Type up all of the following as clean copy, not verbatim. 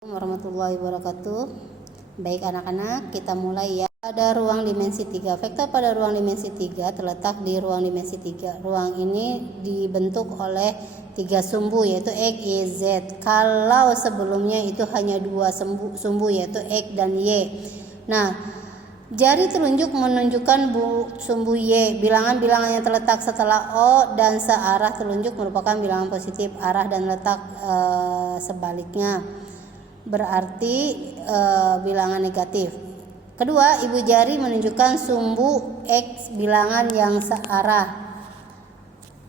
Warahmatullahi wabarakatuh. Baik anak-anak, kita mulai ya. Pada ruang dimensi 3, vektor pada ruang dimensi 3 terletak di ruang dimensi 3. Ruang ini dibentuk oleh 3 sumbu yaitu X, Y, Z. Kalau sebelumnya itu hanya 2 sumbu yaitu X dan Y. Nah, jari telunjuk menunjukkan sumbu Y. Bilangan-bilangan yang terletak setelah O dan searah telunjuk merupakan bilangan positif. Arah dan letak sebaliknya berarti bilangan negatif. Kedua, ibu jari menunjukkan sumbu X bilangan yang searah.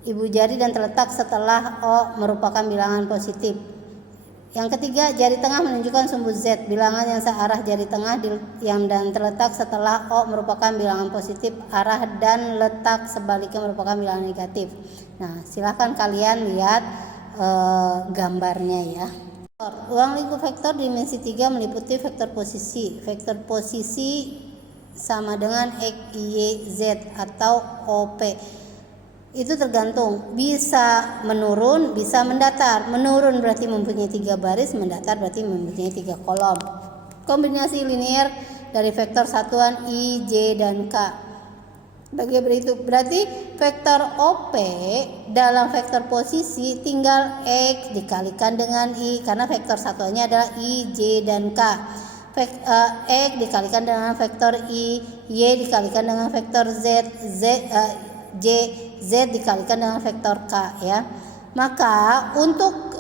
Ibu jari dan terletak setelah O merupakan bilangan positif. Yang ketiga, jari tengah menunjukkan sumbu Z bilangan yang searah. Jari tengah yang dan terletak setelah O merupakan bilangan positif. Arah dan letak sebaliknya merupakan bilangan negatif. Nah, silahkan kalian lihat gambarnya ya. Ruang lingkup vektor dimensi 3 meliputi vektor posisi. Vektor posisi sama dengan X, Y, Z atau OP. Itu tergantung, bisa menurun, bisa mendatar. Menurun berarti mempunyai 3 baris, mendatar berarti mempunyai 3 kolom. Kombinasi linear dari vektor satuan I, J, dan K. Bagi berikut, berarti vektor OP dalam vektor posisi tinggal X dikalikan dengan I karena vektor satuannya adalah I, J, dan K. X dikalikan dengan vektor I, Y dikalikan dengan vektor Z, J, Z dikalikan dengan vektor K ya. Maka untuk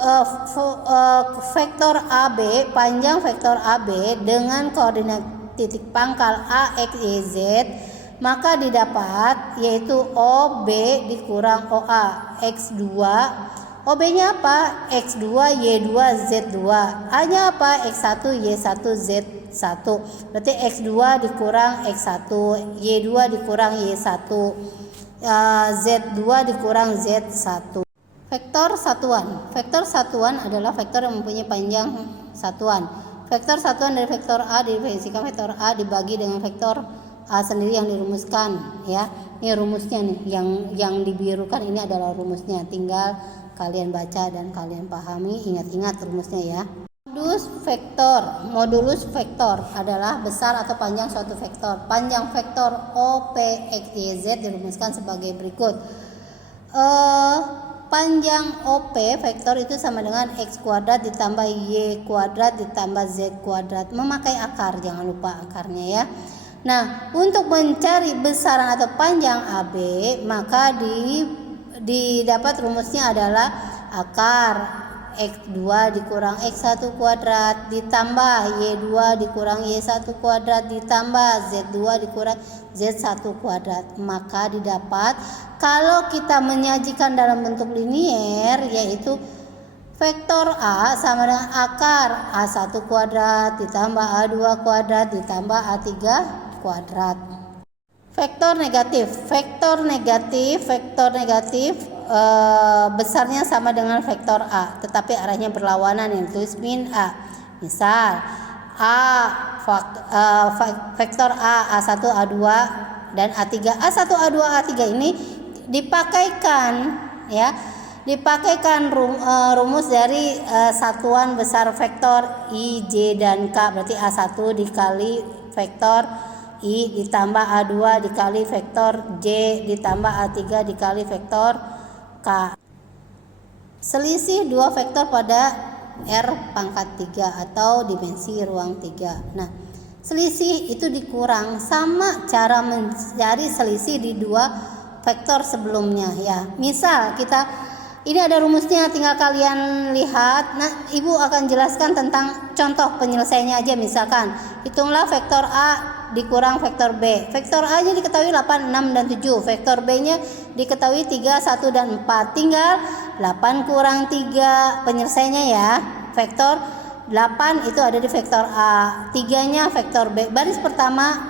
vektor AB, panjang vektor AB dengan koordinat titik pangkal A, X, Y, Z, maka didapat yaitu OB dikurang OA X2. OB-nya apa? X2, Y2, Z2. A-nya apa? X1, Y1, Z1. Berarti X2 dikurang X1, Y2 dikurang Y1, Z2 dikurang Z1. Vektor satuan. Vektor satuan adalah vektor yang mempunyai panjang satuan. Vektor satuan dari vektor A didefinisikan vektor A dibagi dengan vektor A sendiri yang dirumuskan ya. Ini rumusnya nih, yang dibirukan ini adalah rumusnya. Tinggal kalian baca dan kalian pahami, ingat-ingat rumusnya ya. Modulus vektor adalah besar atau panjang suatu vektor. Panjang vektor OP X, Y, Z dirumuskan sebagai berikut. Panjang OP vektor itu sama dengan X kuadrat ditambah Y kuadrat ditambah Z kuadrat. Memakai akar, jangan lupa akarnya ya. Nah, untuk mencari besaran atau panjang AB, maka didapat rumusnya adalah akar X2 dikurang X1 kuadrat ditambah Y2 dikurang Y1 kuadrat ditambah Z2 dikurang Z1 kuadrat. Maka didapat kalau kita menyajikan dalam bentuk linier yaitu vektor A sama dengan akar A1 kuadrat ditambah A2 kuadrat ditambah A3 kuadrat. Vektor negatif besarnya sama dengan vektor A, tetapi arahnya berlawanan yang tulis min A. Misal vektor A, A1, A2 dan A3. A1, A2, A3 ini dipakaikan rumus dari satuan besar vektor I, J, dan K. Berarti A1 dikali vektor I ditambah A2 dikali vektor J ditambah A3 dikali vektor K. Selisih dua vektor pada R pangkat 3 atau dimensi ruang 3. Nah, selisih itu dikurang sama cara mencari selisih di dua vektor sebelumnya ya. Misal ini ada rumusnya, tinggal kalian lihat. Nah, Ibu akan jelaskan tentang contoh penyelesaiannya aja. Misalkan, hitunglah vektor A dikurang vektor B. Vektor A-nya diketahui 8, 6, dan 7. Vektor B-nya diketahui 3, 1, dan 4. Tinggal 8 kurang 3 penyelesaiannya ya. Vektor 8 itu ada di vektor A. 3-nya vektor B. Baris pertama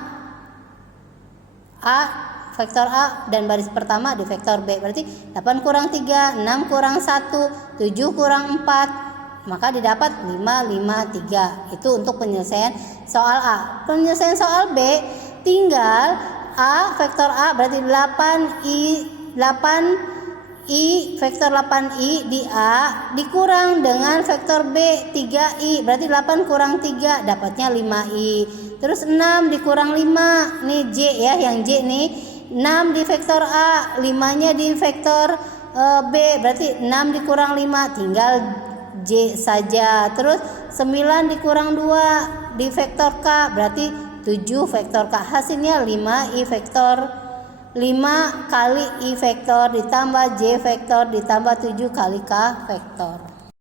A vektor A dan baris pertama di vektor B. Berarti 8 kurang 3, 6 kurang 1, 7 kurang 4. Maka didapat 5, 5, 3. Itu untuk penyelesaian soal A. Penyelesaian soal B, tinggal A, vektor A berarti 8 I vektor 8I di A dikurang dengan vektor B 3I, berarti 8 kurang 3 dapatnya 5I. Terus 6 dikurang 5, nih J ya, yang J nih, 6 di vektor A, 5-nya di vektor B, berarti 6 dikurang 5 tinggal J saja. Terus 9 dikurang 2 di vektor K, berarti 7 vektor K, hasilnya 5I vektor. 5 kali I vektor ditambah J vektor ditambah 7 kali K vektor.